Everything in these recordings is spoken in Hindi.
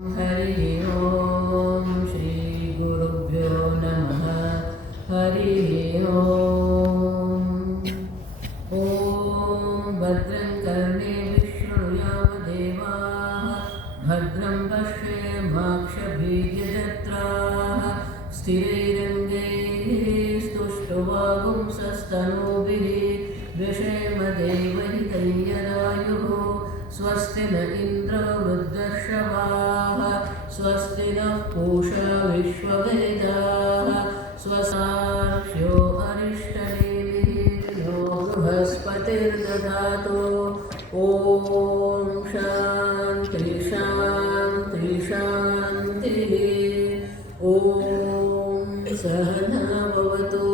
हरि ओम श्री गुरुभ्यो नमः। हरि ओम। ओम भद्रं कर्णेभिः शृणुयामदेवाः, भद्रं पश्येमाक्षभिर्यजत्राः, स्थिरैरङ्गैः स्तुष्टुवागुंसस्तनूभिः व्यशेम देवहितैर्यदायुः। स्वस्ति न इन्द्रो वृद्धश्रवाः, स्वस्ति नः पूषा विश्ववेदाः, स्वस्तार्क्ष्यो अरिष्टनेमिः। यो बृहस्पतिर्दधातु। ॐ शान्ति शान्ति शान्तिः। ॐ सहना भवतु,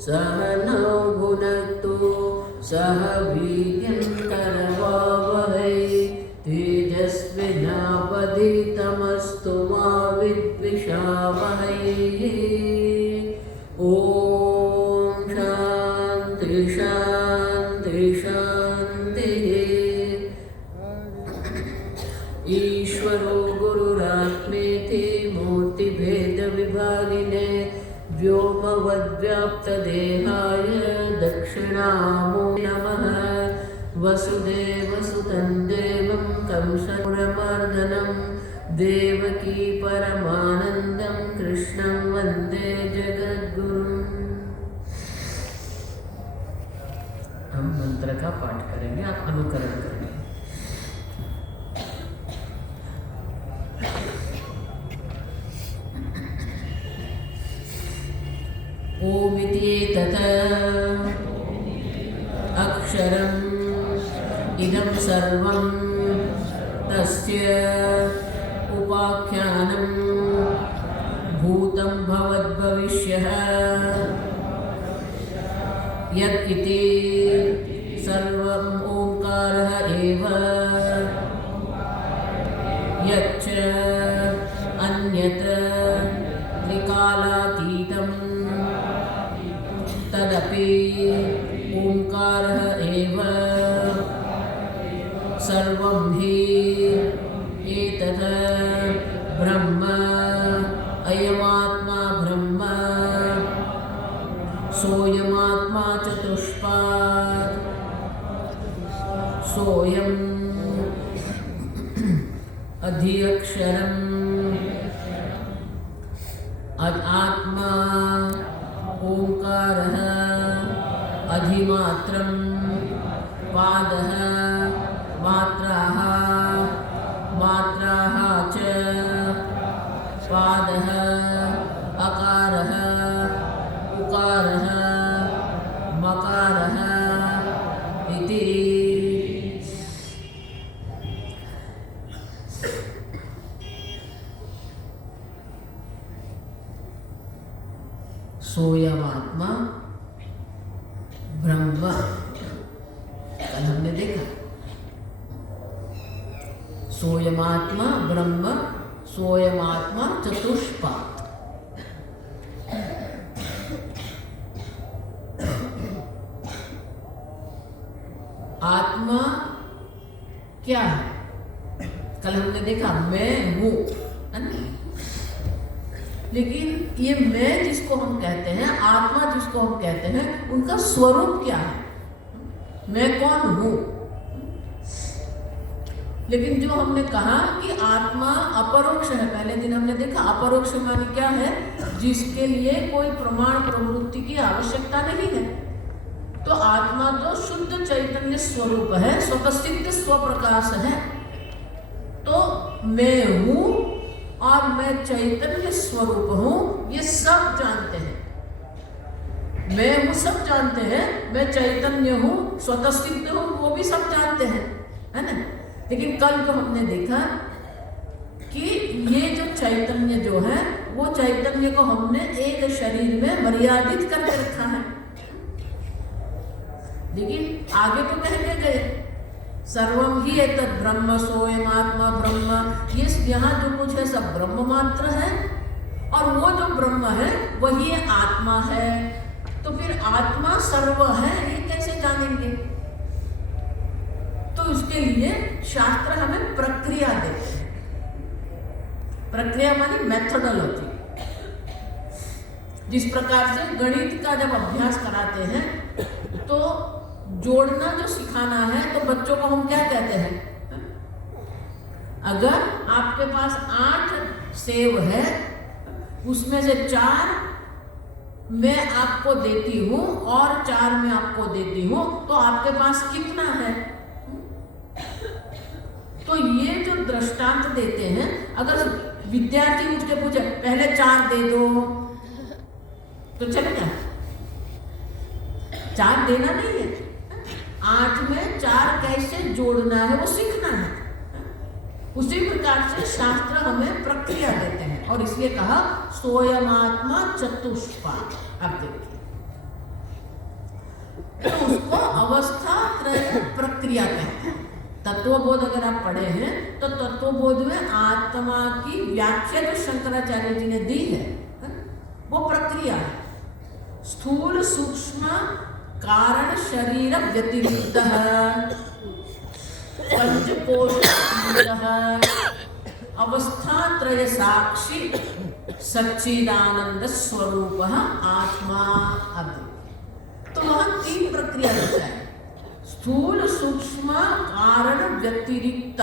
सहनौ भुनक्तु, सह वीर्यं करवावहै, तेजस्विनावधीतमस्तु मा विद्विषावहै। ॐ शान्ति शान्ति शान्तिः। ईश्वरो गुरुरात्मेति मूर्तिभेदविभागिने व्योमवद्व्याप्तदेहाय दक्षिणामूर्तये नमः। वसुदेवसुतं देवं कंसपुरमर्दनं देवकी परमानन्दं कृष्णं वन्दे जगद्गुरुम्। हम मंत्र का पाठ करेंगे, आप अनुकरण करेंगे। ओमिति तथा अक्षरम् इदं सर्वं तस्य उपाख्यानं भूतं भवद्भविष्यः यत् इति सर्वम् ओंकारः एव यच्च अन्यत् त्रिकालातीतं तदपि ओंकारः एव। सर्वं हि एतत् ब्रह्म, अयमात्मा ब्रह्म, सोऽयमात्मा चतुष्पात्, सोऽयम् अधिअक्षरम् आत्मा ओंकारः अधिमात्रं पादः मात्राः मात्राः च पादः अकारः उकारः मकारः इति। सोऽयमात्मा ब्रह्म, कल हमने देखा सोऽयमात्मा ब्रह्म, सोऽयमात्मा चतुष्पात्। आत्मा क्या है? कल हमने देखा मैं हूँ, है ना? लेकिन ये मैं जिसको हम कहते हैं, आत्मा जिसको हम कहते हैं, उनका स्वरूप क्या है? मैं कौन हूँ? लेकिन जो हमने कहा कि आत्मा अपरोक्ष है, पहले दिन हमने देखा अपरोक्ष माने क्या है? जिसके लिए कोई प्रमाण प्रवृत्ति की आवश्यकता नहीं है। तो आत्मा तो शुद्ध चैतन्य स्वरूप है, स्वतःसिद्ध स्वप्रकाश है। तो मैं हूँ और मैं चैतन्य स्वरूप हूँ, ये सब जानते हैं। मैं हूँ सब जानते हैं, मैं चैतन्य हूँ, स्वतः सिद्ध हूँ, वो भी सब जानते हैं, है ना? लेकिन कल जो हमने देखा कि ये जो चैतन्य जो है, वो चैतन्य को हमने एक शरीर में मर्यादित करके रखा है। लेकिन आगे तो कहते गए सर्वम ही एतद् ब्रह्म, सोऽयमात्मा ब्रह्म। ये यहाँ जो कुछ है सब ब्रह्म मात्र है, और वो जो ब्रह्म है वही आत्मा है। तो फिर आत्मा सर्व है, ये कैसे जानेंगे? तो इसके लिए शास्त्र हमें प्रक्रिया देते हैं। प्रक्रिया मानी मेथोडोलॉजी। जिस प्रकार से गणित का जब अभ्यास कराते हैं तो जोड़ना जो सिखाना है तो बच्चों को हम क्या कहते हैं, अगर आपके पास 8 सेब है उसमें से 4 मैं आपको देती हूँ और 4 मैं आपको देती हूँ तो आपके पास कितना है। तो ये जो दृष्टांत देते हैं, अगर विद्यार्थी मुझसे पूछे पहले 4 दे दो तो चलेगा, 4 देना नहीं है, 8 में 4 कैसे जोड़ना है वो सीखना है। उसी प्रकार से शास्त्र हमें प्रक्रिया देते हैं और इसलिए कहा सोयमात्मा चतुष्पाद। अब देखिए तो उसको अवस्था त्रय प्रक्रिया कहते हैं। तत्वबोध अगर आप पढ़े हैं तो तत्वबोध में आत्मा की व्याख्या जो शंकराचार्य जी ने दी है वो प्रक्रिया है। स्थूल सूक्ष्म कारण शरीर व्यतिरिक्तः पंचकोशः अवस्थात्रय साक्षी सच्चिदानंद स्वरूप आत्मा। अब तो वहां 3 प्रक्रिया होता है, स्थूल सूक्ष्म कारण व्यतिरिक्त,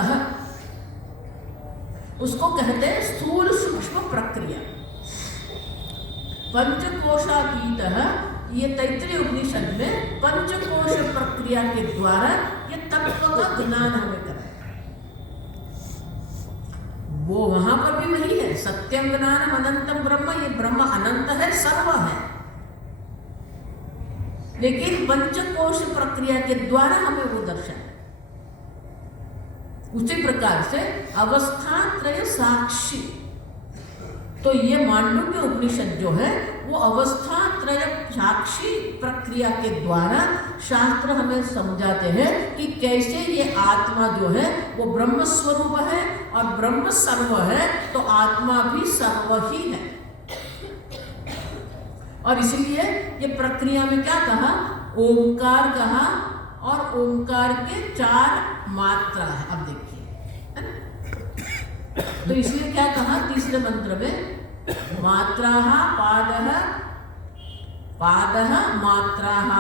उसको कहते हैं स्थूल सूक्ष्म प्रक्रिया। पंचकोशातीत, ये तैत्तिरीय उपनिषद में पंचकोश प्रक्रिया के द्वारा ये तत्व का ज्ञान हमें कराया। वो वहां पर भी वही है, सत्यम ज्ञानम अनंतम ब्रह्म, ये ब्रह्म अनंत है, सर्व है, लेकिन पंचकोश प्रक्रिया के द्वारा हमें वो दर्शन। उसी प्रकार से अवस्था त्रय साक्षी, तो ये मांडुक्य उपनिषद जो है वो अवस्था त्रय साक्षी प्रक्रिया के द्वारा शास्त्र हमें समझाते हैं कि कैसे ये आत्मा जो है वो ब्रह्म स्वरूप है और ब्रह्म सर्व है, तो आत्मा भी सर्व ही है। और इसलिए ये प्रक्रिया में क्या कहा, ओंकार कहा, और ओंकार के 4 मात्रा है। अब देखिए तो इसलिए क्या कहा तीसरे मंत्र में, मात्राः पादः पादः मात्राः,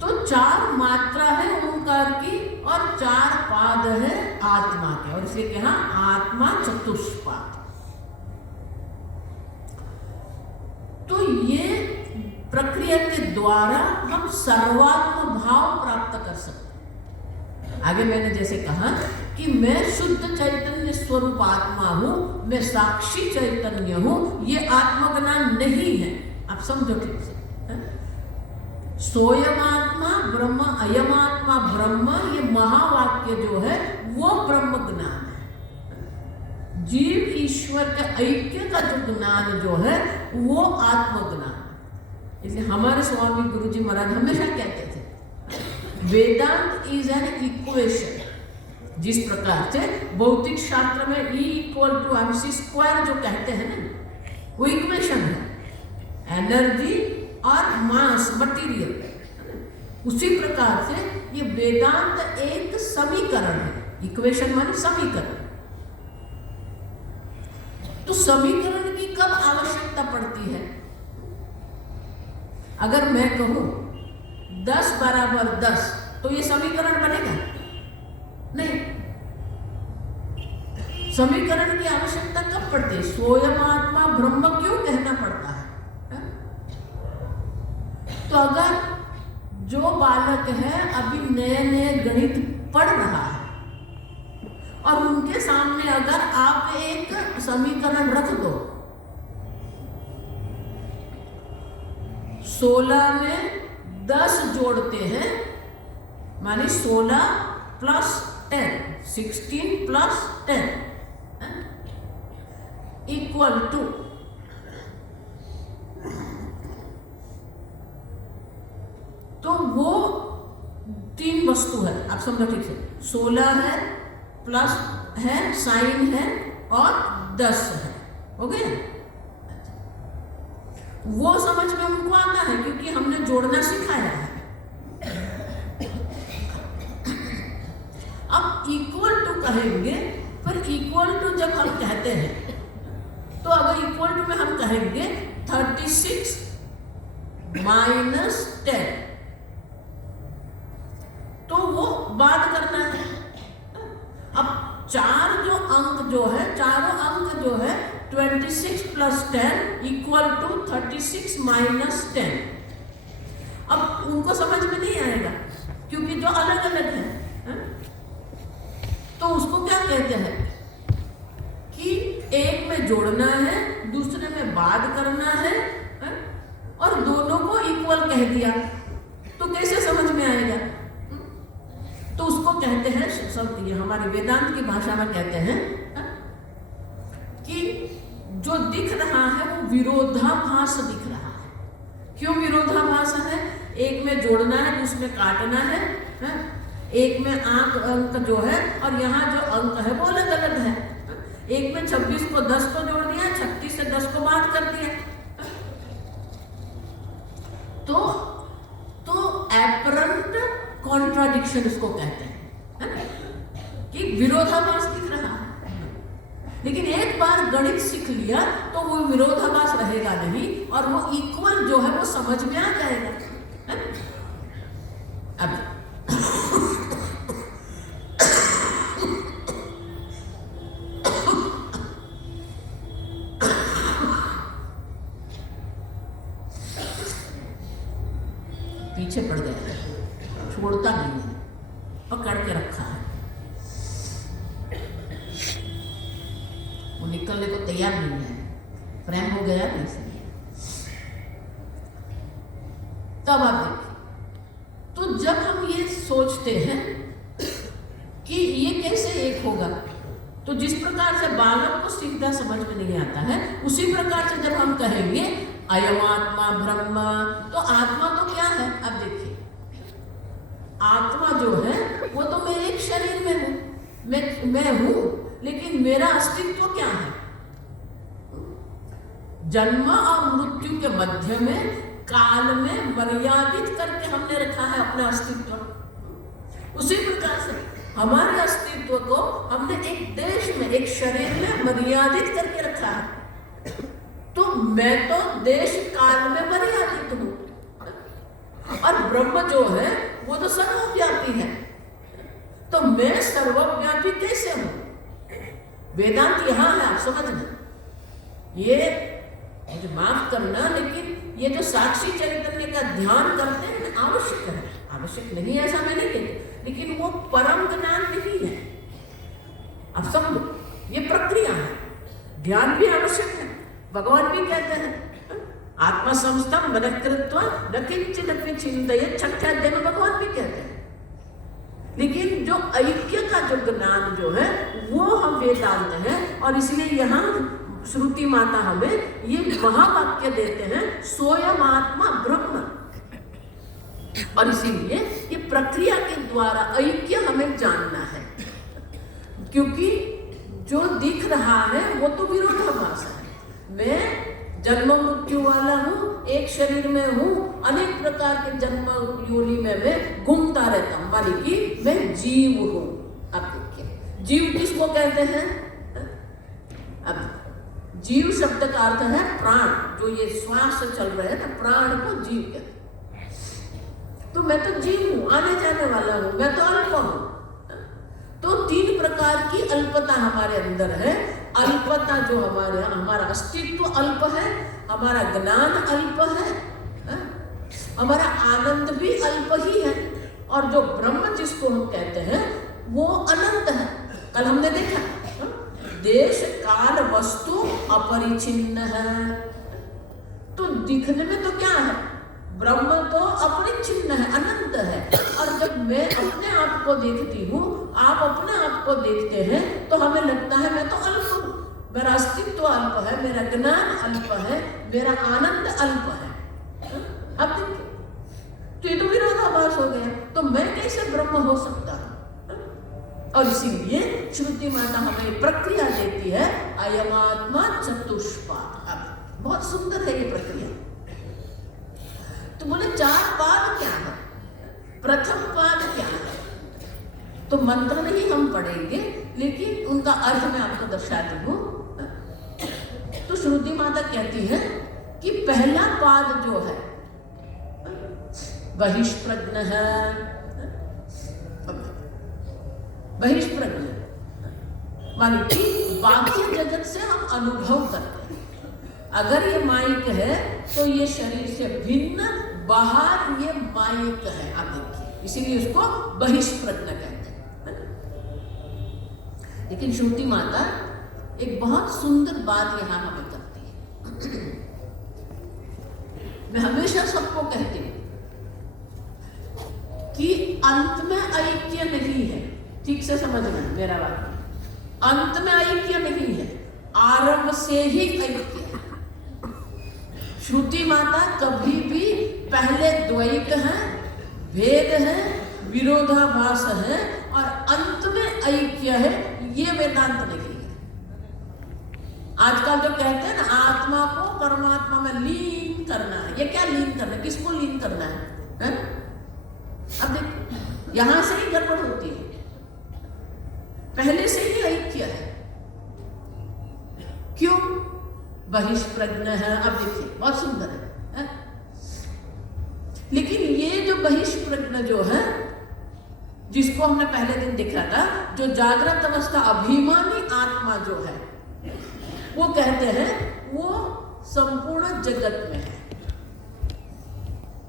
तो 4 मात्रा है ओंकार की और 4 पाद है आत्मा के, और इसलिए कहा आत्मा चतुष्पाद। तो ये प्रक्रिया के द्वारा हम सर्वात्म भाव प्राप्त कर सकते हैं। आगे मैंने जैसे कहा कि मैं शुद्ध चैतन्य स्वरूप आत्मा हूं, मैं साक्षी चैतन्य हूं, ये आत्मज्ञान नहीं है। आप समझो ठीक से, सोयमात्मा ब्रह्म अयमात्मा ब्रह्म, ये महावाक्य जो है वो ब्रह्म ज्ञान है। जीव ईश्वर के ऐक्य का जो ज्ञान जो है वो आत्मज्ञान। इसलिए हमारे स्वामी गुरुजी महाराज हमेशा कहते थे वेदांत इज एन इक्वेशन। जिस प्रकार से भौतिक शास्त्र में E = mc² जो कहते हैं ना, वो इक्वेशन है, एनर्जी और मास मटेरियल। उसी प्रकार से ये वेदांत एक समीकरण है, इक्वेशन माने समीकरण। तो समीकरण की कब आवश्यकता पड़ती है? अगर मैं कहूं 10 = 10 तो ये समीकरण बनेगा नहीं। समीकरण की आवश्यकता कब पड़ती है? सोयमात्मा ब्रह्म क्यों कहना पड़ता है? तो अगर जो बालक है अभी नए गणित पढ़ रहा है और उनके सामने अगर आप एक समीकरण रख दो, 16 में 10 जोड़ते हैं माने 16 + 10, 16 + 10 = तो वो 3 वस्तु है। आप समझो ठीक से, 16 है, प्लस है, साइन है और 10 है, हो गया। वो समझ में उनको आता है क्योंकि हमने जोड़ना सिखाया है। अब = कहेंगे पर इक्वल टू जब हम कहते हैं तो अगर इक्वल टू में हम कहेंगे 36 माइनस 10, तो वो बात करना है। अब चार जो अंक जो है, चारों अंक जो है 26 प्लस 10 इक्वल टू 36 माइनस 10। अब उनको समझ में नहीं आएगा क्योंकि जो अलग अलग है। तो उसको क्या कहते हैं कि एक में जोड़ना है, दूसरे में बात करना है, और दोनों को इक्वल कह दिया तो कैसे समझ में आएगा? तो उसको कहते हैं, सब ये हमारी वेदांत की भाषा में कहते हैं कि जो दिख रहा है वो विरोधाभास दिख रहा है। क्यों विरोधाभास है? एक में जोड़ना है, दूसरे में काटना है, एक में अंक जो है और यहाँ जो अंक है वो अलग अलग है। एक में 26 को 10 को जोड़ दिया, 36 से 10 को बात कर दिया। तो एपरेंट कॉन्ट्राडिक्शन इसको कहते हैं कि विरोधाभास दिख रहा है। लेकिन एक बार गणित सीख लिया तो वो विरोधाभास रहेगा नहीं और वो इक्वल जो है वो समझ में आ जाएगा। अब पीछे पड़ गया, छोड़ता नहीं है, पकड़ के रखा है, वो निकलने को तैयार नहीं है, प्रेम हो गया ना इसलिए। तब आप देखिए, तो जब हम ये सोचते हैं कि ये कैसे एक होगा, तो जिस प्रकार से बालक को सीधा समझ में नहीं आता है, उसी प्रकार से जब हम कहेंगे अयमात्मा ब्रह्म, तो आत्मा तो क्या है? अब देखिए, आत्मा जो है वो तो मैं एक शरीर में हूं, मैं हूं, लेकिन मेरा अस्तित्व क्या है? जन्म और मृत्यु के मध्य में काल में मर्यादित करके हमने रखा है अपना अस्तित्व। उसी प्रकार से हमारे अस्तित्व को हमने एक देश में, एक शरीर में मर्यादित करके रखा है। तो मैं तो देश काल में मर्यादित हूं, और ब्रह्म जो है वो तो सर्वव्यापी है। तो मैं सर्वव्यापी कैसे हूं? वेदांत यहां है, आप समझना। ये मुझे माफ करना, लेकिन ये जो साक्षी चैतन्य का ध्यान करते हैं आवश्यक है, आवश्यक नहीं ऐसा मैं नहीं कहती, लेकिन वो परम ज्ञान नहीं है। अब समझो, ये प्रक्रिया है, ज्ञान भी आवश्यक है। भगवान भी कहते हैं आत्मा समस्तम मनकृत्वा न किंचिदपि चिंतयेत्, छठे अध्याय में भगवान भी कहते हैं। लेकिन जो ऐक्य का जो ज्ञान जो है वो हम वेदांत है, और इसलिए यहाँ श्रुति माता हमें ये महावाक्य देते हैं, सोयम आत्मा ब्रह्म। और इसीलिए ये प्रक्रिया के द्वारा ऐक्य हमें जानना है, क्योंकि जो दिख रहा है वो तो विरोधाभास है। मैं जन्म मृत्यु वाला हूँ, एक शरीर में हूँ, अनेक प्रकार के जन्म योनि में मैं घूमता रहता हूँ, मानी कि मैं जीव हूँ। अब देखिए, जीव किसको कहते हैं? अब जीव शब्द का अर्थ है प्राण, जो ये श्वास चल रहे हैं ना, प्राण को जीव कहते हैं। तो मैं तो जीव हूँ, आने जाने वाला हूँ, मैं तो अल्प हूँ। तो तीन प्रकार की अल्पता हमारे अंदर है। अल्पता जो हमारा अस्तित्व अल्प है, हमारा ज्ञान अल्प है, हमारा आनंद भी अल्प ही है, और जो ब्रह्म जिसको हम कहते हैं वो अनंत है। कल हमने देखा देश काल वस्तु अपरिचिन्न है। तो दिखने में तो क्या है? ब्रह्म तो अपरिचिन्न है, अनंत है। और जब मैं अपने आप को देखती हूँ, आप अपने आप को देखते हैं, तो हमें लगता है मैं तो अल्प हूँ, मेरा अस्तित्व अल्प है, मेरा ज्ञान अल्प है, मेरा आनंद अल्प है। अब देखिए, तो ये तो विरोधाभास हो गया। तो मैं कैसे ब्रह्म हो सकता हूँ? और इसीलिए श्रुति माता हमें प्रक्रिया देती है, अयमात्मा चतुष्पाद। बहुत सुंदर है ये प्रक्रिया। तो बोले 4 पाद क्या है? प्रथम पाद क्या है? तो मंत्र नहीं हम पढ़ेंगे, लेकिन उनका अर्थ मैं आपको दर्शाती हूँ। तो श्रुति माता कहती है कि पहला पाद जो है बहिष्प्रज्ञ है, बहिष्प्रज्ञ मानी कि बाकी जगत से हम अनुभव करते हैं। अगर ये माइक है तो ये शरीर से भिन्न बाहर ये माइक है, आप देखिए, इसीलिए उसको बहिष्प्रज्ञ कहते हैं। लेकिन श्रुति माता एक बहुत सुंदर बात यहाँ हमें करती है। मैं हमेशा सबको कहती हूँ कि अंत में ऐक्य नहीं है, ठीक से समझना मेरा बात। अंत में ऐक्य नहीं है, आरंभ से ही ऐक्य है। श्रुति माता कभी भी पहले द्वैत है, भेद है, विरोधाभास है और अंत में ऐक्य है, ये वेदांत नहीं है। आजकल जो कहते हैं ना आत्मा को परमात्मा में लीन करना है, ये क्या लीन करना है, किसको लीन करना है? अब देख, यहां से ही गड़बड़ होती है, पहले से ही ऐक्य है। क्यों? बहिष्प्रज्ञ है। अब देखिए बहुत सुंदर है? लेकिन ये जो बहिष्प्रज्ञ जो है, जिसको हमने पहले दिन देखा था, जो जागृत अवस्था अभिमानी आत्मा जो है, वो कहते हैं वो संपूर्ण जगत में है।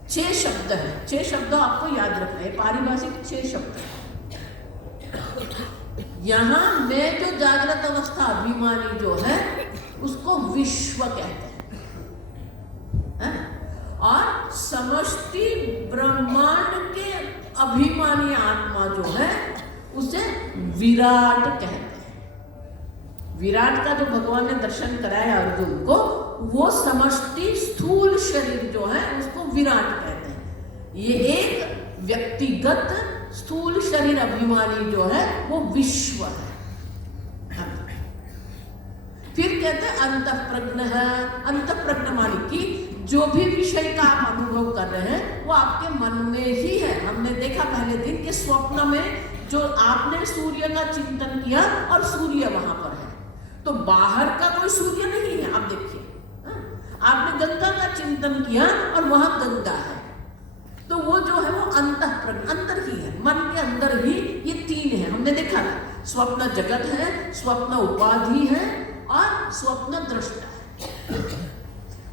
6 शब्द है, 6 शब्द आपको याद रखना है, पारिभाषिक 6 शब्द है। यहां में जो जागृत अवस्था अभिमानी जो है उसको विश्व कहते हैं, और समष्टि ब्रह्मांड के अभिमानी आत्मा जो है उसे विराट कहते हैं। विराट का जो भगवान ने दर्शन कराया अर्जुन को, वो समष्टि स्थूल शरीर जो है उसको विराट कहते हैं। ये एक व्यक्तिगत स्थूल शरीर अभिमानी जो है वो विश्व है। फिर कहते हैं अंतःप्रज्ञ है। अंतःप्रज्ञ मानी कि जो भी विषय का आप अनुभव कर रहे हैं वो आपके मन में ही है। हमने देखा पहले दिन के स्वप्न में जो आपने सूर्य का चिंतन किया और सूर्य वहां पर है, तो बाहर का कोई सूर्य नहीं है। आप देखिए, आपने गंगा का चिंतन किया और वहां गंगा है, तो वो जो है वो अंतःप्रज्ञ अंदर ही है, मन के अंदर ही ये 3 है। हमने देखा था स्वप्न जगत है, स्वप्न उपाधि है और स्वप्न दृष्टा है।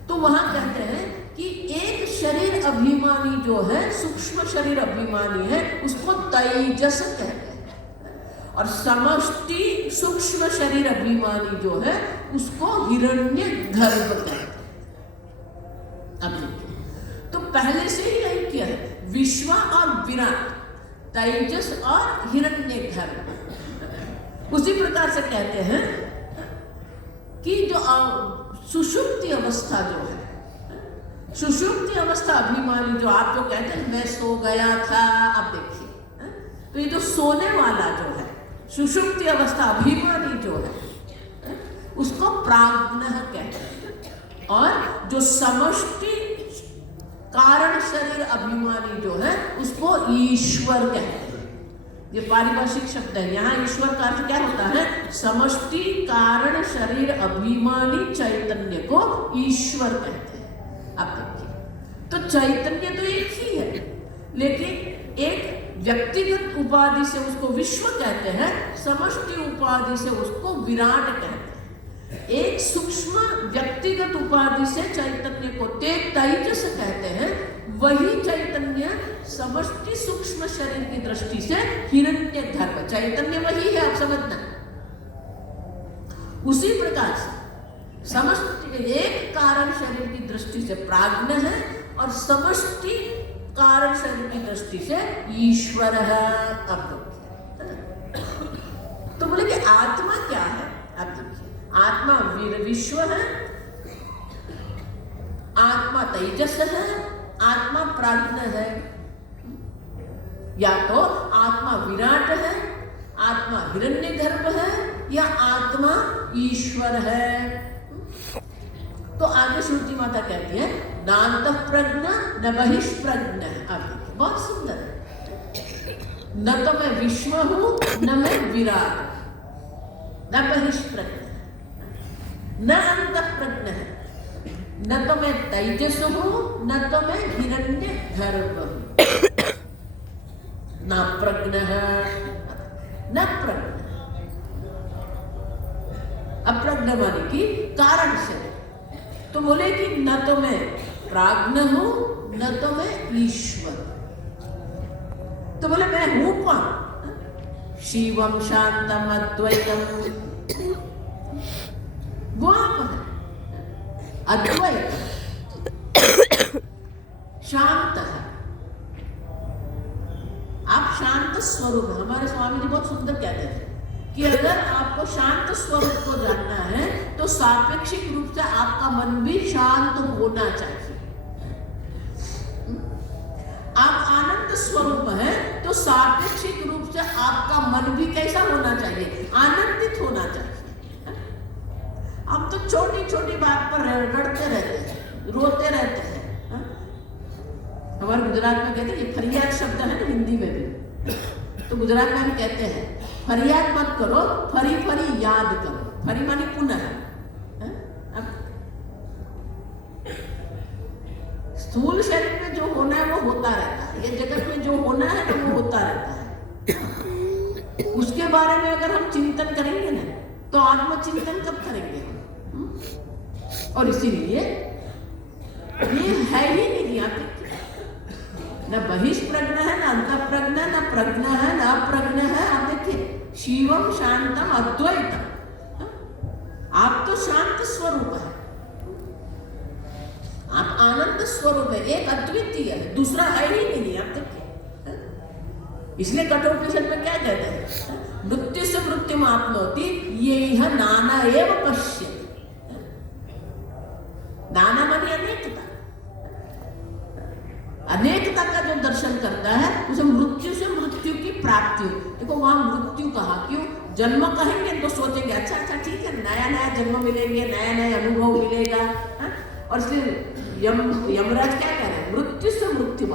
तो वहां कहते हैं कि एक शरीर अभिमानी जो है, सूक्ष्म शरीर अभिमानी है, उसको तेजस कहते हैं, और समष्टि सूक्ष्म शरीर अभिमानी जो है उसको हिरण्यगर्भ कहते हैं। अब तो पहले से ही ऐक्य है, विश्व और विराट, तेजस और हिरण्यगर्भ। उसी प्रकार से कहते हैं कि जो सुषुप्ति अवस्था जो है, सुषुप्ति अवस्था अभिमानी जो आप जो कहते हैं मैं सो गया था, आप देखिए, तो ये जो सोने वाला जो है सुषुप्ति अवस्था अभिमानी जो है उसको प्राज्ञ कहते हैं, और जो समष्टि कारण शरीर अभिमानी जो है उसको ईश्वर कहते हैं। ये पारिभाषिक शब्द है। यहाँ ईश्वर का अर्थ क्या होता है? समष्टि कारण शरीर अभिमानी चैतन्य को ईश्वर कहते हैं। आप देखिए, तो चैतन्य तो एक ही है, लेकिन एक व्यक्तिगत उपाधि से उसको विश्व कहते हैं, समष्टि उपाधि से उसको विराट कहते हैं। एक सूक्ष्म व्यक्तिगत उपाधि से चैतन्य को तेजस कहते हैं, वही चैतन्य समष्टि सूक्ष्म शरीर की दृष्टि से हिरण्यगर्भ, चैतन्य वही है, आप समझना। उसी प्रकार से समष्टि एक कारण शरीर की दृष्टि से प्राज्ञ है और समष्टि कारण शरीर की दृष्टि से ईश्वर है। अब तो बोले कि आत्मा क्या है? अब देखिए, आत्मा विश्व है, आत्मा तेजस है, आत्मा प्राज्ञ है, या तो आत्मा विराट है, आत्मा हिरण्यगर्भ है, या आत्मा ईश्वर है। तो आगे श्रुति माता कहती है न अंतःप्रज्ञ न बहिष्प्रज्ञ। आप देखिए, बहुत सुंदर है। न तो मैं विश्व हूं न मैं विराट, न बहिष्प्रज्ञ है, न अंतःप्रज्ञ है, न तो मैं तेजस हूं, न तो मैं हिरण्य गर्भ हूं। न प्रज्ञ है, न प्रज्ञ। अप्रज्ञ माने कि कारण से। तो बोले कि न तो मैं प्राज्ञ हूं, न तो मैं ईश्वर। तो बोले मैं हूं कौन? शिवम शांतम अद्वैतम, वो आप है। अद्वैत शांत है, आप शांत स्वरूप। हमारे स्वामी जी बहुत सुंदर कहते थे कि अगर आपको शांत स्वरूप को जानना है तो सापेक्षिक रूप से आपका मन भी शांत होना चाहिए। आप आनंद स्वरूप है तो सापेक्षिक रूप से आपका मन भी कैसा होना चाहिए? आनंदित होना चाहिए। हम तो छोटी छोटी बात पर लड़ते रहते हैं, रोते रहते हैं। हमारे गुजरात में कहते हैं, ये फरियाद शब्द है ना हिंदी में भी, तो गुजरात में हम कहते हैं फरियाद मत करो, फरी फरी याद करो। फरी मानी पुनः। स्थूल शरीर में जो होना है वो होता रहता है, ये जगत में जो होना है ना वो होता रहता है। उसके बारे में अगर हम चिंतन करेंगे ना तो आत्मचिंतन कब करेंगे हम? और इसीलिए ये है ही नहीं आते, न बहिष्प्रज्ञ है, न अंतःप्रज्ञ, न प्रज्ञ है, न अप्रज्ञ है। आप देखिए, शिवम शांतम अद्वैतम, आप तो शांत स्वरूप है, आप आनंद स्वरूप है, एक अद्वितीय है, दूसरा है ही नहीं। आप देखिए, इसलिए कठोपनिषद में क्या कहते हैं? मृत्यु से मृत्यु आपनोति ये नाना एव पश्यति। नाना मानी अनेकता, अनेकता का जो दर्शन करता है उसे मृत्यु से मृत्यु की प्राप्ति हो। देखो वहां मृत्यु कहा, क्यों? जन्म कहेंगे तो सोचेंगे अच्छा अच्छा ठीक है, नया नया जन्म मिलेंगे, नया नया अनुभव मिलेगा। और इसलिए यमराज क्या कह रहे हैं? मृत्यु से मृत्यु।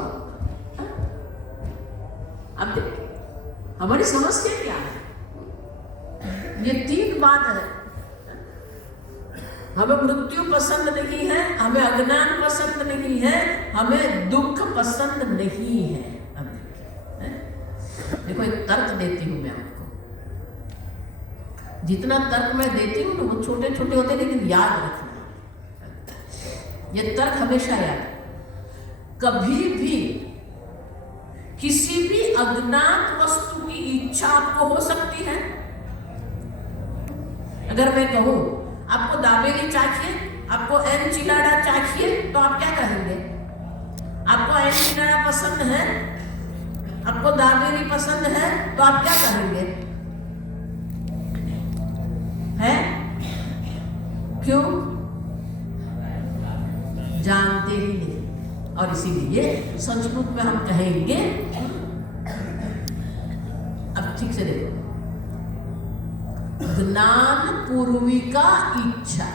अब देखिए हमारी समस्या क्या है? ये तीन बात है। हमें मृत्यु पसंद नहीं है, हमें अज्ञान पसंद नहीं है, हमें दुख पसंद नहीं है। अब देखो एक तर्क देती हूं मैं आपको, जितना तर्क मैं देती हूँ ना वो छोटे छोटे होते हैं, लेकिन याद रखना ये तर्क हमेशा याद। कभी भी किसी भी अज्ञात वस्तु की इच्छा आपको हो सकती है। अगर मैं कहूं आपको दाबेली चाहिए, आपको एनचिलाडा चाहिए, तो आप क्या कहेंगे? आपको एनचिलाडा पसंद है, आपको दाबेली पसंद है, तो आप क्या कहेंगे? है? क्यों? जानते ही नहीं। और इसीलिए संस्कृत में हम कहेंगे, अब ठीक से देखो, ज्ञान पूर्विका इच्छा,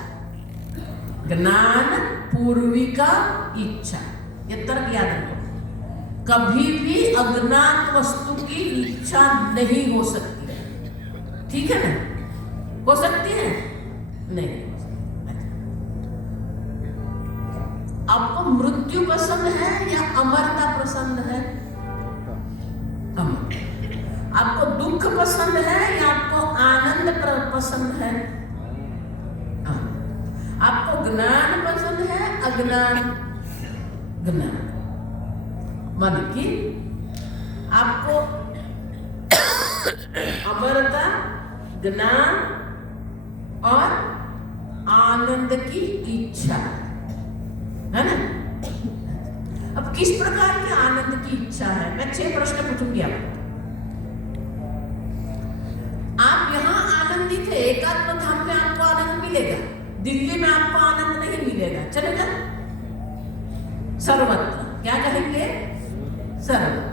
ज्ञान पूर्विका इच्छा, ये तर्क याद रखो। कभी भी अज्ञात वस्तु की इच्छा नहीं हो सकती, ठीक है ना? हो सकती है? नहीं। आपको मृत्यु पसंद है या अमरता पसंद है? अमर। आपको दुख पसंद है या आपको आनंद पसंद है? आपको ज्ञान पसंद है, अज्ञान? ज्ञान माने कि आपको अमरता, ज्ञान और आनंद की इच्छा है ना? अब किस प्रकार के आनंद की इच्छा है? मैं 6 प्रश्न पूछूंगी आपको। आप यहाँ आनंदित है, एकात्म धाम में आपको आनंद मिलेगा, दिल्ली में आपको आनंद नहीं मिलेगा, चलेगा? सर्वत्र, क्या कहेंगे? सर्वत्र।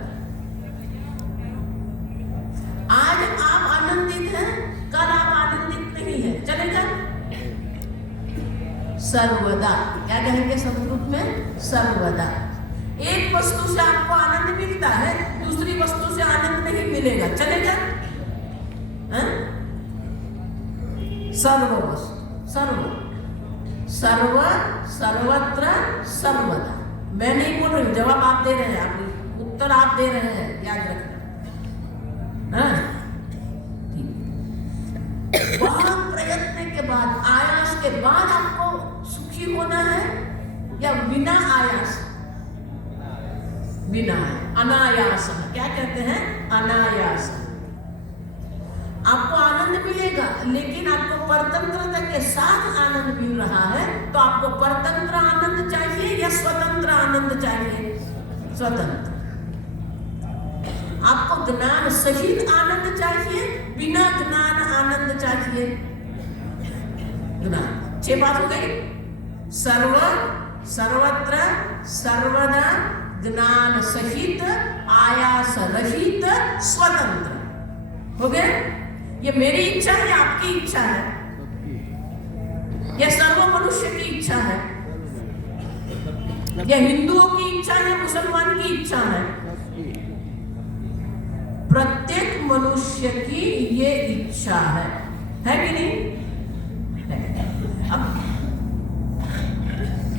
आज आप आनंदित हैं, कल आप आनंदित नहीं है, चलेगा? सर्वदा, क्या कहेंगे संस्कृत में? सर्वदा। एक वस्तु से आपको आनंद मिलता है, दूसरी वस्तु से आनंद नहीं मिलेगा, चलेगा? सर्व वस्तु, सर्व, सर्व, सर्वत्र, सर्वदा। मैं नहीं बोल रही, जवाब आप दे रहे हैं, आप उत्तर आप दे रहे हैं, याद रखना। हाँ, बहुत प्रयत्न के बाद, आयास के बाद आपको सुखी होना है या बिना आयास? बिना, अनायास। क्या कहते हैं? अनायास। आपको आनंद मिलेगा, लेकिन आपको परतंत्रता के साथ आनंद मिल रहा है, तो आपको परतंत्र आनंद चाहिए या स्वतंत्र आनंद चाहिए? स्वतंत्र। आपको ज्ञान सहित आनंद चाहिए, बिना ज्ञान आनंद चाहिए? ज्ञान। 6 बात हो गई। सर्व, सर्वत्र, सर्वदा, ज्ञान सहित, आयास रहित, स्वतंत्र। हो गए? ये मेरी इच्छा है या आपकी इच्छा है? यह सर्व मनुष्य की इच्छा है? यह हिंदुओं की इच्छा है, मुसलमान की इच्छा है? प्रत्येक मनुष्य की ये इच्छा है कि नहीं? है। अब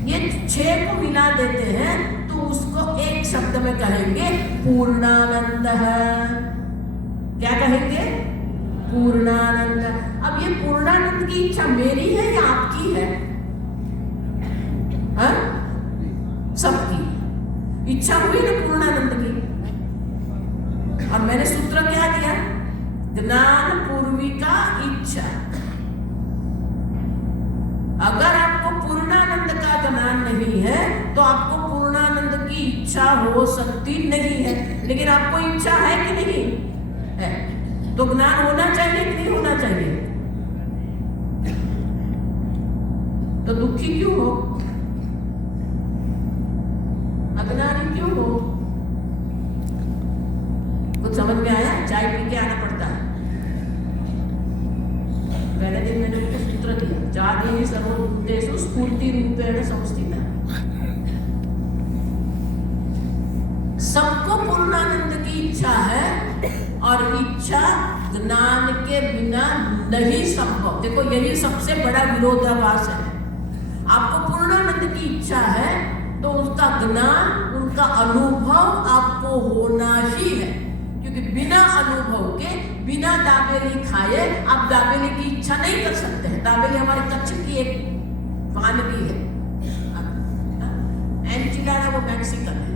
ये 6 को मिला देते हैं तो उसको एक शब्द में कहेंगे पूर्णानंद है। क्या कहेंगे? पूर्णानंद। अब ये पूर्णानंद की इच्छा मेरी है या आपकी है? हाँ? सबकी इच्छा हुई ना पूर्णानंद की। और मैंने सूत्र क्या दिया? ज्ञान पूर्विका इच्छा। अगर आपको पूर्णानंद का ज्ञान नहीं है तो आपको पूर्णानंद की इच्छा हो सकती नहीं है, लेकिन आपको इच्छा है कि नहीं है? तो ज्ञान होना चाहिए कि नहीं होना चाहिए? तो दुखी क्यों हो? अज्ञानी क्यों हो? कुछ समझ में आया? चाय पी के आना पड़ता है। पहले दिन मैंने उनको सूत्र दिया, जादे सर्वभूतेषु स्फूर्ति रूपेण संस्थिता। सबको पूर्णानंद की इच्छा है और इच्छा ज्ञान के बिना नहीं संभव। देखो, यही सबसे बड़ा विरोधाभास है। आपको पूर्णानंद की इच्छा है तो उसका ज्ञान, उनका अनुभव आपको होना ही है, क्योंकि बिना अनुभव के, बिना दाबेली खाए आप दाबेली की इच्छा नहीं कर सकते हैं। दाबेली हमारे कच्छ की एक वानगी है। एंचिलाडा वो मैक्सिकन है।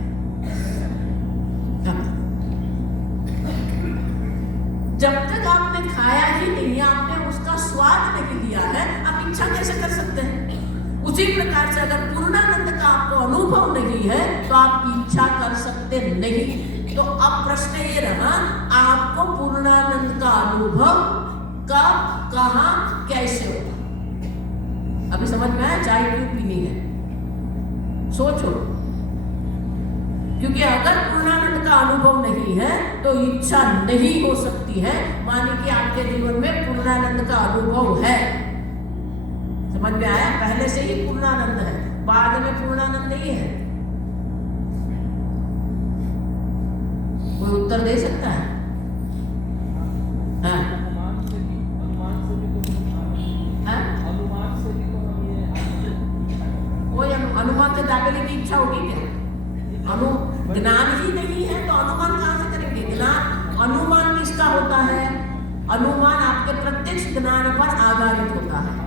जब तक आपने खाया ही नहीं, आपने उसका स्वाद नहीं लिया है, आप इच्छा कैसे कर सकते हैं? उसी प्रकार से अगर पूर्णानंद का आपको अनुभव नहीं है तो आप इच्छा कर सकते नहीं। तो अब प्रश्न ये रहा, आपको पूर्णानंद का अनुभव कब, कहां, कैसे होगा? अभी समझ में आया चाय क्यों पीनी है? सोचो। क्योंकि अगर पूर्णानंद का अनुभव नहीं है तो इच्छा नहीं हो सकती है। मानिए कि आपके जीवन में पूर्णानंद का अनुभव है, समझ में आया? पहले से ही पूर्णानंद है, बाद में पूर्णानंद नहीं है। कोई उत्तर दे सकता है? हाँ? कोई अनुमान से दाबेली की इच्छा होगी क्या? ज्ञान ही नहीं है तो अनुमान कहां से करेंगे? ज्ञान, अनुमान किसका होता है? अनुमान आपके प्रत्यक्ष ज्ञान पर आधारित होता है।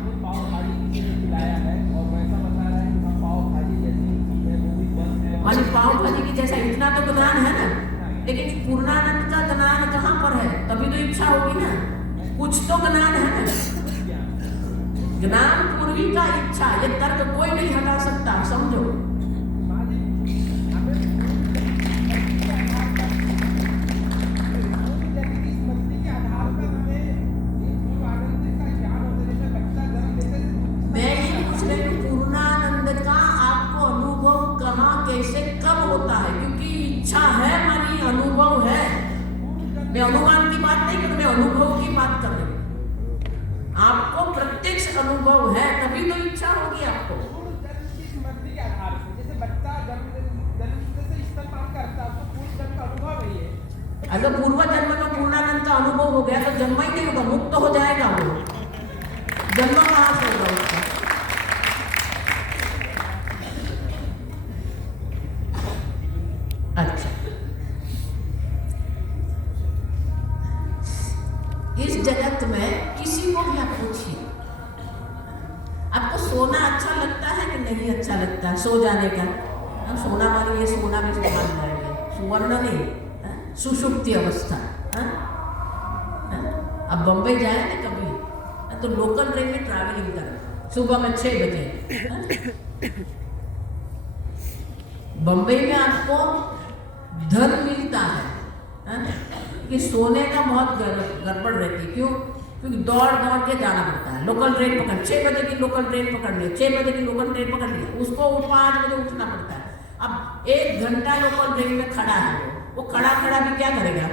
पाव भाजी की जैसा इतना तो ज्ञान है ना, लेकिन पूर्णानंद का ज्ञान कहां पर है? तभी तो इच्छा होगी ना। कुछ तो ज्ञान है ना। ज्ञान पूर्वी का इच्छा, ये तर्क कोई नहीं हटा सकता, समझो। मैं ये पूछ रही हूँ, पूर्णानंद का आपको अनुभव कहाँ, कैसे, कब होता है? क्योंकि इच्छा है मानी अनुभव है। मैं अनुमान की बात नहीं कर रही, मैं अनुभव की बात कर रही हूँ। आपको प्रत्यक्ष अनुभव है तभी तो इच्छा होगी आपको। अगर पूर्व जन्म में पूर्णानंद का अनुभव हो गया तो जन्म ही नहीं होगा, मुक्त हो जाएगा वो। जन्म कहाँ से होगा उसका? अच्छा, इस जगत में किसी को भी आप पूछिए, आपको सोना अच्छा लगता है कि नहीं अच्छा लगता है? सो जाने का हम सोना मानिए, सोना भी मान जाएंगे, सुवर्ण नहीं, सुषुप्ति अवस्था। अब बम्बई जाए ना कभी तो लोकल ट्रेन में ट्रैवलिंग करें सुबह में 6 बजे, बम्बई में आपको धन मिलता है कि सोने का बहुत गड़बड़ रहती है। क्यों? क्योंकि दौड़ दौड़ के जाना पड़ता है। लोकल ट्रेन पकड़, 6 बजे की लोकल ट्रेन पकड़ लिया, 6 बजे की लोकल ट्रेन पकड़ लिया, उसको 5 बजे उठना पड़ता है। अब 1 घंटा लोकल ट्रेन में खड़ा है, वो खड़ा खड़ा भी क्या करेगा?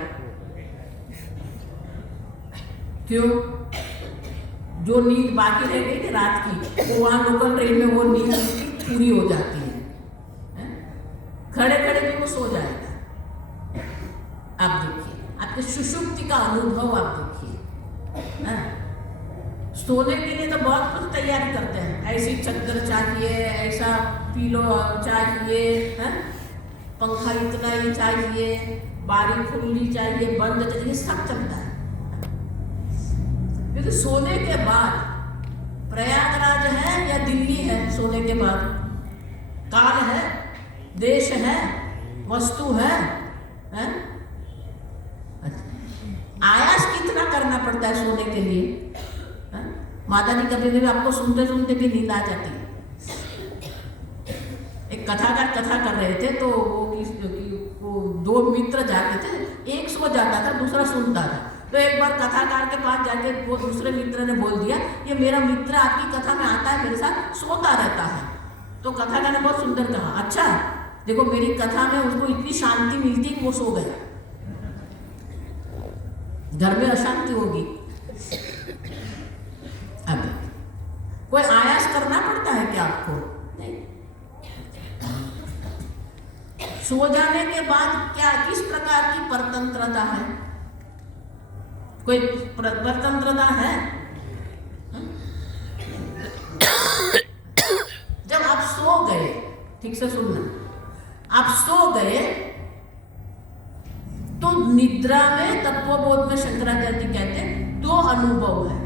क्यों? जो नींद बाकी रह गई थी रात की, वो वहां लोकल ट्रेन में वो नींद पूरी हो जाती है। खड़े खड़े भी वो सो जाएगा। आप देखिए, आपके सुषुप्ति का अनुभव आप देखिए। सोने के लिए तो बहुत कुछ तैयारी करते हैं, ऐसी चद्दर चाहिए, ऐसा पीलो चाहिए, पंखा इतना ही चाहिए, बारी खुली चाहिए, बंद चाहिए, सब चलता है। क्योंकि सोने के बाद प्रयागराज है या दिल्ली है, सोने के बाद काल है, देश है, वस्तु है? आयास कितना करना पड़ता है सोने के लिए? माता जी कभी कभी आपको सुनते सुनते भी नींद आ जाती है। एक कथाकार कथा कर रहे थे तो वो 2 मित्र जाते थे, एक सो जाता था, दूसरा सुनता था। तो एक बार कथाकार के पास जाके वो दूसरे मित्र ने बोल दिया, ये मेरा मित्र आपकी कथा में आता है, मेरे साथ सोता रहता है। तो कथाकार ने बहुत सुंदर कहा, अच्छा देखो मेरी कथा में उसको इतनी शांति मिलती कि वो सो गया, घर में अशांति होगी। अब कोई आयास करना पड़ता है क्या आपको? नहीं। सो जाने के बाद क्या किस प्रकार की परतंत्रता है? कोई परतंत्रता है? जब आप सो गए, ठीक से सुनना, आप सो गए तो निद्रा में, तत्वबोध में शंकराचार्य कहते हैं 2 अनुभव है।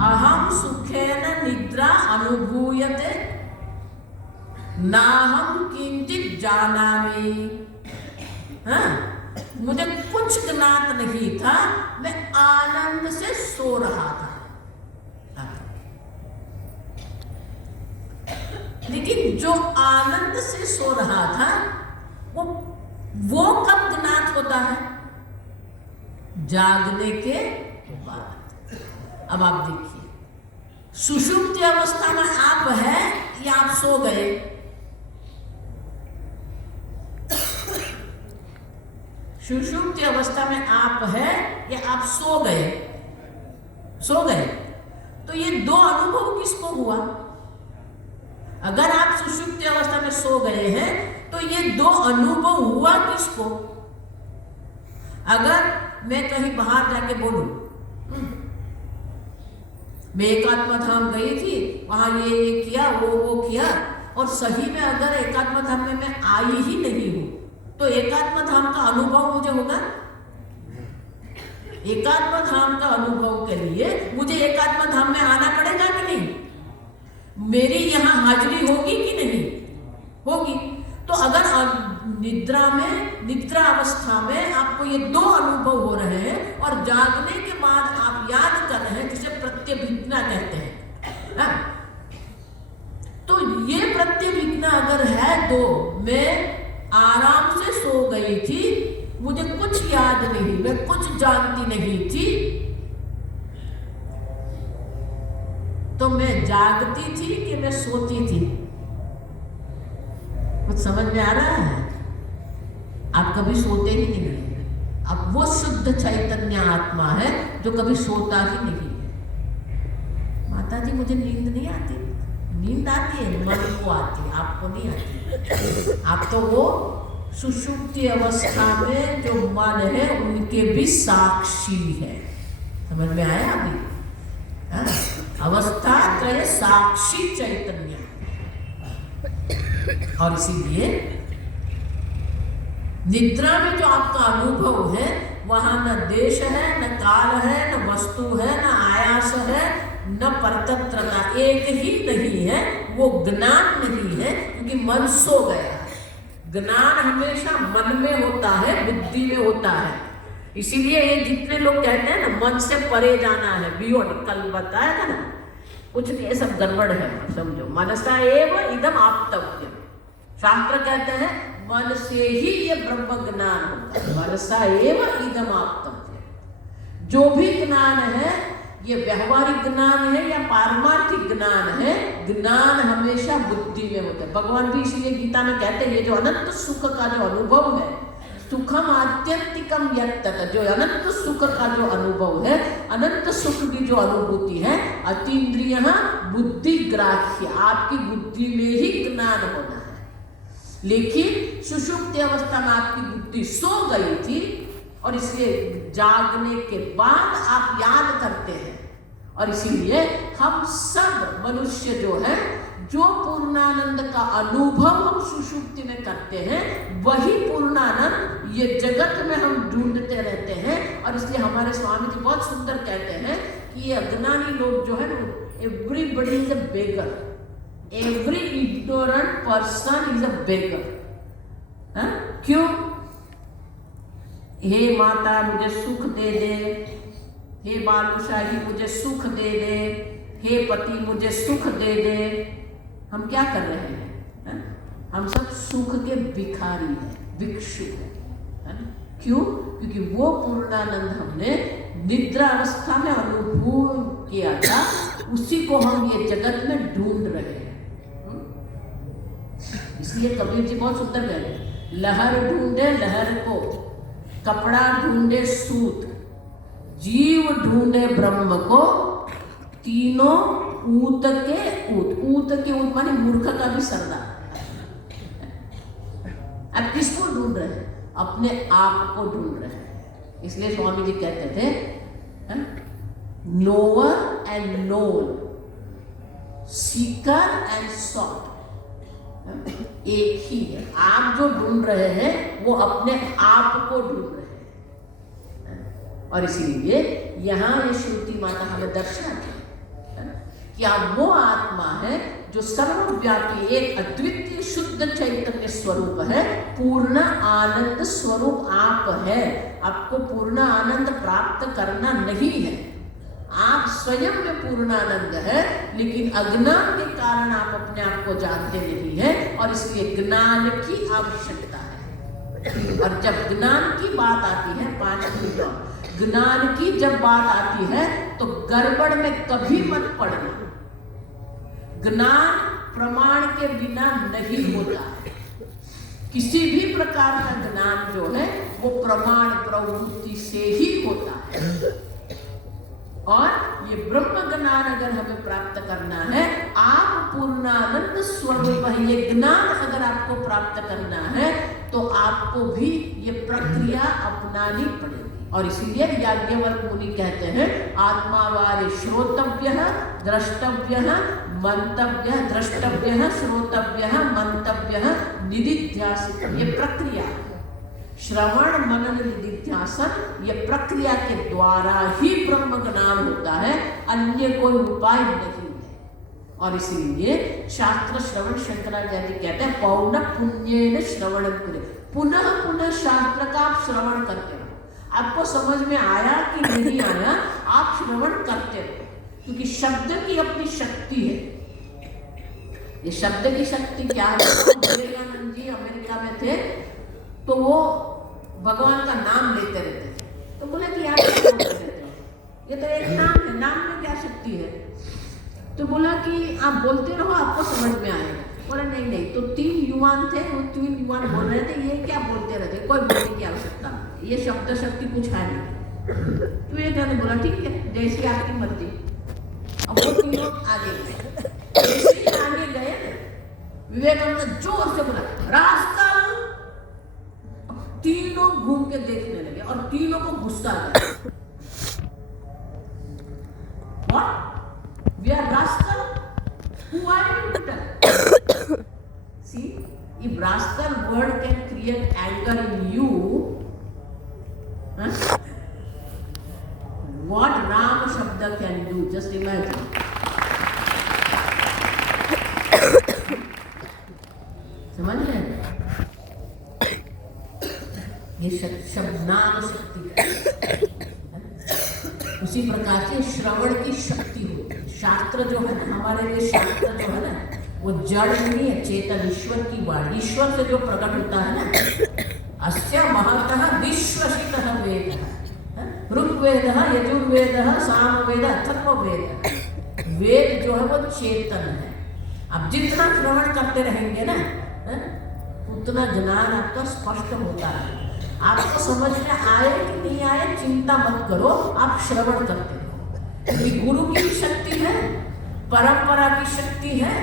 अहम सुखेन निद्रा अनुभूयते नाहम किंचित जानामि। मुझे कुछ ज्ञात नहीं था, मैं आनंद से सो रहा था। लेकिन जो आनंद से सो रहा था वो कब ज्ञात होता है? जागने के बाद। अब आप देखिए, सुषुप्ति अवस्था में आप हैं या आप सो गए? सुषुप्ति अवस्था में आप हैं या आप सो गए? सो गए। तो ये 2 अनुभव किसको हुआ? अगर आप सुषुप्ति अवस्था में सो गए हैं तो ये 2 अनुभव हुआ किसको? अगर मैं कहीं बाहर जाके बोलूं, मैं एकात्म धाम गई थी, वहां ये किया, वो किया, और सही में अगर एकात्म धाम में मैं आई ही नहीं हूं तो एकात्म धाम का अनुभव मुझे होगा? एकात्म धाम का अनुभव के लिए मुझे एकात्म धाम में आना पड़ेगा कि नहीं? मेरी यहां हाजिरी होगी कि नहीं होगी? तो अगर निद्रा में, निद्रा अवस्था में आपको ये 2 अनुभव हो रहे हैं और जागने के बाद आप याद कर रहे हैं, जिसे प्रत्यभिज्ञा कहते हैं। तो ये प्रत्यभिज्ञा अगर है 2, मैं आराम से सो गई थी, मुझे कुछ याद नहीं, मैं कुछ जानती नहीं थी, तो मैं जागती थी कि मैं सोती थी? कुछ समझ में आ रहा है? आप कभी सोते ही नहीं है। अब वो शुद्ध चैतन्य आत्मा है जो कभी सोता ही नहीं है। माता जी मुझे नींद नहीं आती। नींद आती है, मन को आती है, आपको नहीं आती। आप तो वो सुषुप्ति अवस्था में जो मन है उनके भी साक्षी है। समझ में आया? अभी अवस्था त्रय साक्षी चैतन्य। और इसीलिए निद्रा में जो आपका अनुभव है वहां न देश है, न काल है, न वस्तु है, न आयास है, न परतंत्रता, एक ही नहीं है, वो ज्ञान नहीं है, क्योंकि मन सो गया है। ज्ञान हमेशा मन में होता है, बुद्धि में होता है। इसीलिए ये जितने लोग कहते हैं ना मन से परे जाना है, बियॉन्ड, कल बताया था ना, कुछ नहीं, ये सब गड़बड़ है, समझो। मनसा एव इदम आप्तव्य, शास्त्र कहते हैं मन से ही ये ब्रह्म ज्ञान होता है। मनसा एव इदम आप्तव्य, जो भी ज्ञान है ये व्यवहारिक ज्ञान है या पारमार्थिक ज्ञान है, ज्ञान हमेशा बुद्धि में होता है। भगवान भी इसलिए गीता में कहते हैं ये जो अनंत सुख का जो अनुभव है, सुखम आत्यंतिकम यत्तत, जो अनंत सुख का जो अनुभव है, अनंत सुख की जो अनुभूति है, अतीन्द्रिय बुद्धि ग्राह्य, आपकी बुद्धि में ही ज्ञान होना है। लेकिन सुषुप्ति अवस्था में आपकी बुद्धि सो गई थी और इसलिए जागने के बाद आप याद करते हैं। और इसीलिए हम सब मनुष्य जो है, जो पूर्णानंद का अनुभव हम सुषुप्ति में करते हैं, वही पूर्णानंद ये जगत में हम ढूंढते रहते हैं। और इसलिए हमारे स्वामी जी बहुत सुंदर कहते हैं कि ये अज्ञानी लोग जो है ना, everybody is a beggar, every ignorant person is a beggar. क्यों? हे माता मुझे सुख दे दे, हे बालूशाही मुझे सुख दे दे, हे पति मुझे सुख दे दे। हम क्या कर रहे हैं? हम सब सुख के भिखारी हैं, भिक्षु हैं। क्यों? क्योंकि वो पूर्णानंद हमने निद्रा अवस्था में अनुभव किया था, उसी को हम ये जगत में ढूंढ रहे हैं। इसलिए कबीर जी बहुत सुंदर कहते, लहर ढूंढे लहर को, कपड़ा ढूंढे सूत, जीव ढूंढे ब्रह्म को, तीनों ऊत के ऊत। ऊत के ऊत माने मूर्ख का भी सरदार। अब किसको ढूंढ रहे हैं? अपने आप को ढूंढ रहे हैं। इसलिए स्वामी जी कहते थे knower and known, seeker and sought, एक ही है। आप जो ढूंढ रहे हैं वो अपने आप को ढूंढ रहे हैं। और इसीलिए यहाँ ये श्रुति माता हमें दर्शाती है कि आप वो आत्मा है जो सर्वव्यापी, एक अद्वितीय शुद्ध चैतन्य स्वरूप है, पूर्ण आनंद स्वरूप आप है। आपको पूर्ण आनंद प्राप्त करना नहीं है, आप स्वयं में पूर्ण आनंद है, लेकिन अज्ञान के कारण आप अपने आप को जानते नहीं है। और इसलिए ज्ञान की आवश्यकता है। और जब ज्ञान की बात आती है, 5 मिनट और, ज्ञान की जब बात आती है तो गड़बड़ में कभी मत पड़ना। ज्ञान प्रमाण के बिना नहीं होता है। किसी भी प्रकार का ज्ञान जो है वो प्रमाण प्रवृत्ति से ही होता है। और ये ब्रह्म ज्ञान अगर हमें प्राप्त करना है, आप पूर्णानंद स्वरूप है, ये ज्ञान अगर आपको प्राप्त करना है तो आपको भी ये प्रक्रिया अपनानी पड़ेगी। और इसीलिए याज्ञवल्क्य मुनि कहते हैं आत्मावारे श्रोतव्य द्रष्टव्य मंतव्य, द्रष्टव्य श्रोतव्य मंतव्य निदिध्यासित, ये प्रक्रिया है। श्रवण मनन निदिध्यासन, ये प्रक्रिया के द्वारा ही ब्रह्म ज्ञान होता है, अन्य कोई उपाय नहीं है। और इसीलिए शास्त्र श्रवण शंकराचार्य कहते हैं पौन पुण्येन श्रवणं करे, पुनः पुनः शास्त्र का आप श्रवण करते रहो। आपको समझ में आया कि नहीं आया, आप श्रवण करते रहो, क्योंकि शब्द की अपनी शक्ति है। ये शब्द की शक्ति क्या है? विवेकानंद जी अमेरिका में थे तो वो भगवान का नाम लेते रहते थे। तो बोले कि आप क्या बोलते रहते हो? ये तो एक नाम है, नाम में क्या शक्ति है? तो बोला कि आप बोलते रहो, आपको समझ में आएगा। बोला नहीं नहीं। तो 3 युवान थे, वो 3 युवान बोल रहे थे, ये क्या बोलते रहते, कोई बोलने की आवश्यकता नहीं, ये शब्द शक्ति कुछ है नहीं। तो ये कहने बोला ठीक है, जैसी आपकी मर्जी। अब वो 3 आगे गए। जैसे आगे गए, विवेकानंद जोर से बोला रास्कल। तीनों घूम के देखने लगे और तीनों को गुस्सा आ गया। What? We Who are you to tell? See, if rascal word can create anger in you, what Ram Shabda can do? Just imagine. समझ रहे हैं? ये शब्द नाम शक्ति, उसी प्रकार से श्रवण की शक्ति होती है। शास्त्र जो है ना, हमारे लिए शास्त्र जो है ना, वो जड़ नहीं है, चेतन ईश्वर की वाणी, ईश्वर से जो प्रकट होता है ना। अस्य महतः विश्वसितः वेदः, ऋग्वेदः, यजुर्वेदः, सामवेद, अथर्ववेद। वेद जो है वो चेतन है। अब जितना श्रवण करते रहेंगे ना, उतना ज्ञान आपका स्पष्ट होता है। आपको समझ में आए कि नहीं आए चिंता मत करो, आप श्रवण करते रहो। क्योंकि गुरु की शक्ति है, परंपरा की शक्ति है,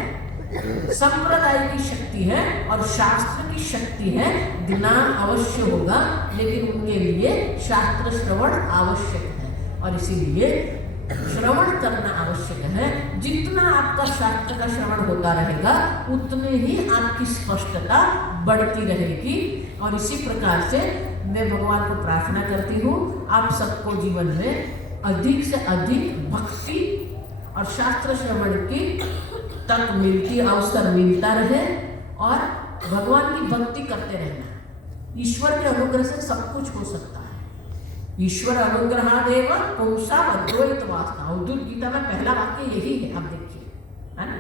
संप्रदाय की शक्ति है और शास्त्र की शक्ति है। ज्ञान अवश्य होगा, लेकिन उनके लिए शास्त्र श्रवण आवश्यक है और इसीलिए श्रवण करना आवश्यक है। जितना आपका शास्त्र का श्रवण होता रहेगा, उतने ही आपकी स्पष्टता बढ़ती रहेगी। और इसी प्रकार से मैं भगवान को प्रार्थना करती हूँ, आप सबको जीवन में अधिक से अधिक भक्ति और शास्त्र श्रवण की तक मिलती, अवसर मिलता रहे और भगवान की भक्ति करते रहना। ईश्वर के अनुग्रह से सब कुछ हो सकता है। ईश्वर अनुग्रहादेव पुंसा अद्वैत वासना, अवधूत गीता में पहला वाक्य यही है। आप देखिए, है ना?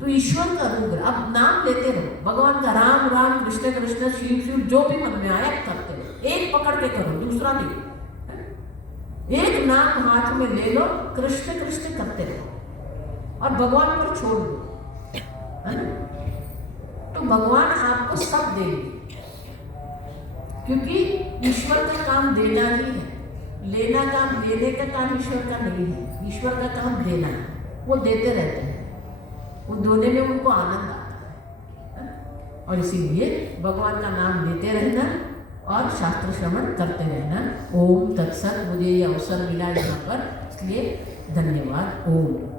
तो ईश्वर का अनुग्रह, अब नाम लेते रहो भगवान का, राम राम कृष्ण कृष्ण शिव शिव, जो भी मन में आया करते रहो। एक पकड़ के करो, दूसरा नहीं। एक नाम हाथ में ले लो, कृष्ण कृष्ण करते रहो और भगवान पर छोड़ दो, है ना? तो भगवान आपको सब देंगे, क्योंकि ईश्वर का काम देना ही है। लेना काम, लेने का काम ईश्वर का नहीं है। ईश्वर का काम देना है, वो देते रहते हैं, वो दोने में उनको आनंद आता है। और इसीलिए भगवान का नाम लेते रहना और शास्त्र श्रवण करते रहना। ओम तत्सत। मुझे ये अवसर मिला यहाँ पर, इसलिए धन्यवाद। ओम।